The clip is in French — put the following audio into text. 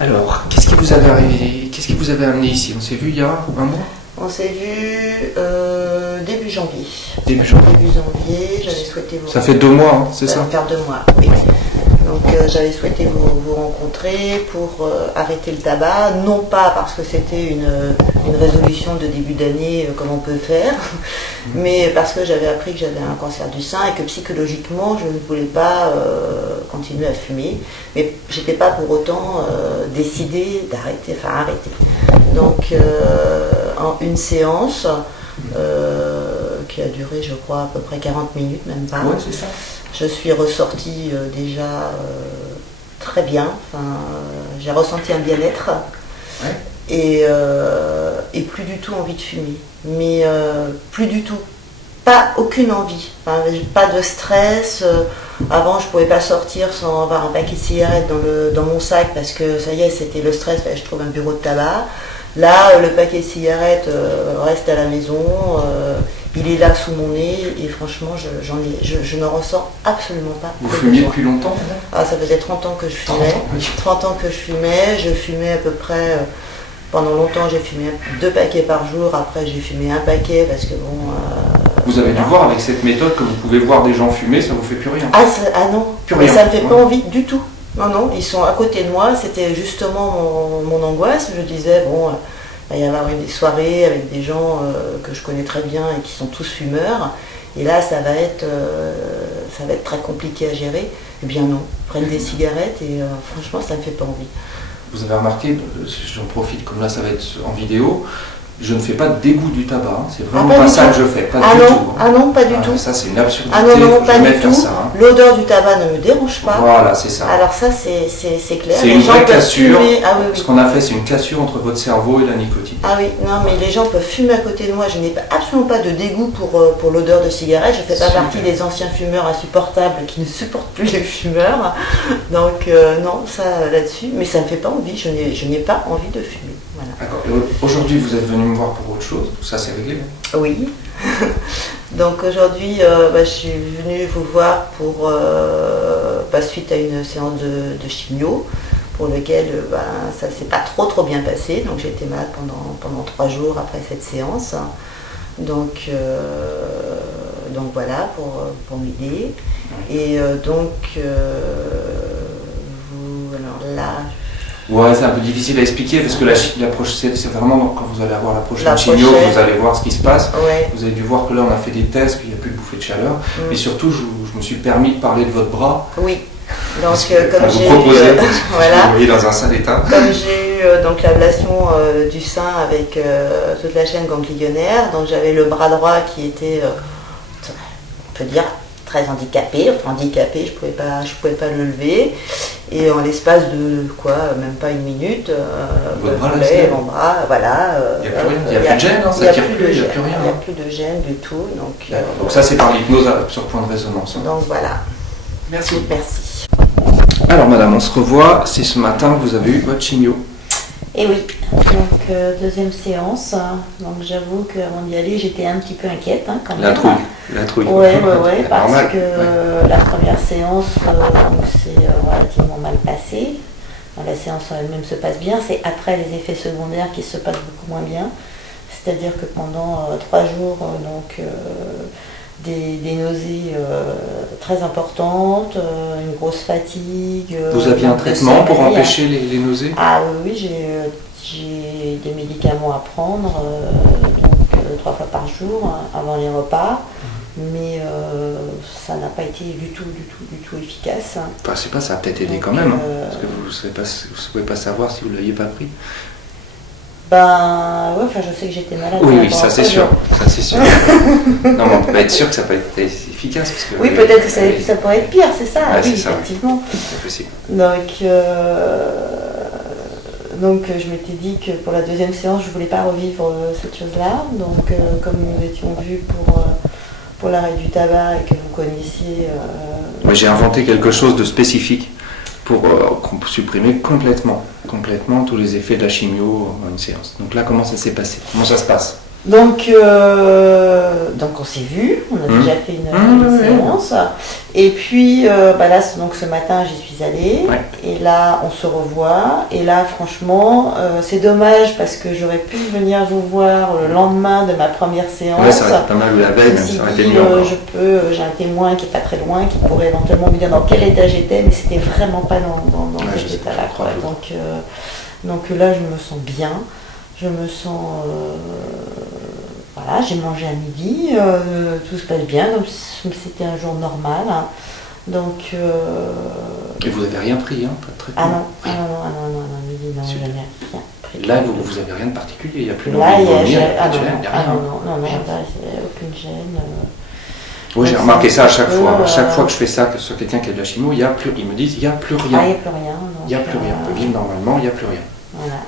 Alors, qu'est-ce qui vous avait arrivé, qu'est-ce qui vous avait amené ici? On s'est vu il y a un mois? On s'est vu début janvier. Début janvier. Début janvier, j'avais souhaité vous... Ça fait 2 mois, hein, c'est Ça ça? va faire 2 mois, oui. Donc j'avais souhaité vous rencontrer pour arrêter le tabac, non pas parce que c'était une résolution de début d'année comme on peut faire, mais parce que j'avais appris que j'avais un cancer du sein et que psychologiquement je ne voulais pas continuer à fumer, mais j'étais pas pour autant décidée d'arrêter, enfin arrêter. Donc en une séance qui a duré je crois à peu près 40 minutes, même pas. Ouais, c'est ça. Je suis ressortie déjà très bien, j'ai ressenti un bien-être et plus du tout envie de fumer, mais plus du tout, pas aucune envie, pas de stress. Avant je ne pouvais pas sortir sans avoir un paquet de cigarettes dans mon sac parce que ça y est c'était le stress, je trouve un bureau de tabac. Là le paquet de cigarettes reste à la maison. Il est là sous mon nez et franchement, je ne ressens absolument pas. Vous fumiez depuis longtemps? Ah, ça faisait 30 ans que je fumais. 30 ans que je fumais à peu près, pendant longtemps j'ai fumé 2 paquets par jour, après j'ai fumé 1 paquet parce que bon... Vous avez dû voir avec cette méthode que vous pouvez voir des gens fumer, ça vous fait plus rien? Ah non, plus mais rien. Ça ne me fait pas envie du tout. Non, ils sont à côté de moi, c'était justement mon angoisse. Je disais, bon... Il va y avoir des soirées avec des gens que je connais très bien et qui sont tous fumeurs. Et là, ça va être très compliqué à gérer. Eh bien non, prennent des cigarettes et franchement, ça ne me fait pas envie. Vous avez remarqué, j'en profite, comme là ça va être en vidéo, je ne fais pas de dégoût du tabac, c'est vraiment pas ça que je fais, pas du tout. Ah non, pas du tout. Ça c'est une absurdité, ah non, pas du tout. Ça, L'odeur du tabac ne me dérange pas. Voilà, c'est ça. Alors ça c'est clair. C'est une vraie cassure. Ah, oui. Ce qu'on a fait, c'est une cassure entre votre cerveau et la nicotine. Ah oui, non mais les gens peuvent fumer à côté de moi, je n'ai absolument pas de dégoût pour l'odeur de cigarette, je ne fais pas partie des anciens fumeurs insupportables qui ne supportent plus les fumeurs. Donc non, ça là-dessus, mais ça ne me fait pas envie, je n'ai pas envie de fumer. Voilà. D'accord. Aujourd'hui, vous êtes venu me voir pour autre chose, ça c'est réglé? Oui. Donc aujourd'hui, je suis venue vous voir pour suite à une séance de chimio, pour lequel ça ne s'est pas trop bien passé. Donc j'ai été malade pendant 3 jours après cette séance. Donc voilà, pour m'aider. Et alors là... Ouais, c'est un peu difficile à expliquer parce que c'est vraiment quand vous allez avoir la prochaine chimio, vous allez voir ce qui se passe. Ouais. Vous avez dû voir que là on a fait des tests, qu'il n'y a plus de bouffée de chaleur. Et surtout, je me suis permis de parler de votre bras. Oui. Donc comme j'ai eu dans un sale état. Comme j'ai eu donc l'ablation du sein avec toute la chaîne ganglionnaire, donc j'avais le bras droit qui était, on peut dire, très handicapé, je pouvais pas le lever, et en l'espace de même pas une minute, mon bras, voilà. Il n'y a plus rien, il n'y a plus de gêne, ça tire plus, il n'y a plus rien. Il n'y a plus de gêne du tout. Donc ça c'est par l'hypnose sur point de résonance. Donc voilà. Merci. Merci. Alors madame, on se revoit, c'est ce matin que vous avez eu votre chimio. Et oui, donc deuxième séance, donc j'avoue qu'avant d'y aller j'étais un petit peu inquiète quand même. La trouille. Ouais, parce que la première séance s'est relativement mal passée. La séance elle-même se passe bien, c'est après les effets secondaires qui se passent beaucoup moins bien. C'est-à-dire que pendant 3 jours, des nausées très importantes, une grosse fatigue. Vous aviez un traitement pour empêcher les nausées? Ah oui, j'ai des médicaments à prendre, donc 3 fois par jour avant les repas, mais ça n'a pas été du tout efficace. Je sais pas, ça a peut-être aidé quand même, parce que vous ne pouvez pas savoir si vous ne l'aviez pas pris. Je sais que j'étais malade. Oui, ça c'est sûr. Ça c'est sûr. Non, mais on peut pas être sûr que ça peut être efficace. Parce que, oui, peut-être que ça pourrait être pire, c'est ça. Ouais, oui, c'est effectivement. Ça, c'est possible. Donc je m'étais dit que pour la deuxième séance, je ne voulais pas revivre cette chose-là. Donc comme nous étions vus pour l'arrêt du tabac et que vous connaissiez... J'ai inventé quelque chose de spécifique pour supprimer complètement tous les effets de la chimio en une séance. Donc là, comment ça s'est passé? Comment ça se passe? Donc on s'est vu, on a déjà fait une séance. Et puis là, donc ce matin, j'y suis allée. Ouais. Et là, on se revoit. Et là, franchement, c'est dommage parce que j'aurais pu venir vous voir le lendemain de ma première séance. Ouais, ça aurait été pas mal, ou la veille, même, ça aurait été mieux encore. J'ai un témoin qui est pas très loin, qui pourrait éventuellement me dire dans quel état j'étais, mais c'était vraiment pas dans cet état-là. Donc là, je me sens bien. Je me sens... voilà, j'ai mangé à midi, tout se passe bien, comme si c'était un jour normal. Hein. Donc... Et vous n'avez rien pris, hein, pas de traitement? Ah non, midi, non, jamais rien pris. Là, vous n'avez rien de particulier, il n'y a plus là, d'envie de vomir, il n'y a pas pas de gêne, il n'y a rien. Non, là, c'est aucune gêne. Oui, j'ai remarqué ça à chaque fois. À chaque fois que je fais ça sur quelqu'un qui a de la chimio, ils me disent il n'y a plus rien. Il n'y a plus rien. Il n'y a plus rien. On peut vivre normalement, il n'y a plus rien. Voilà.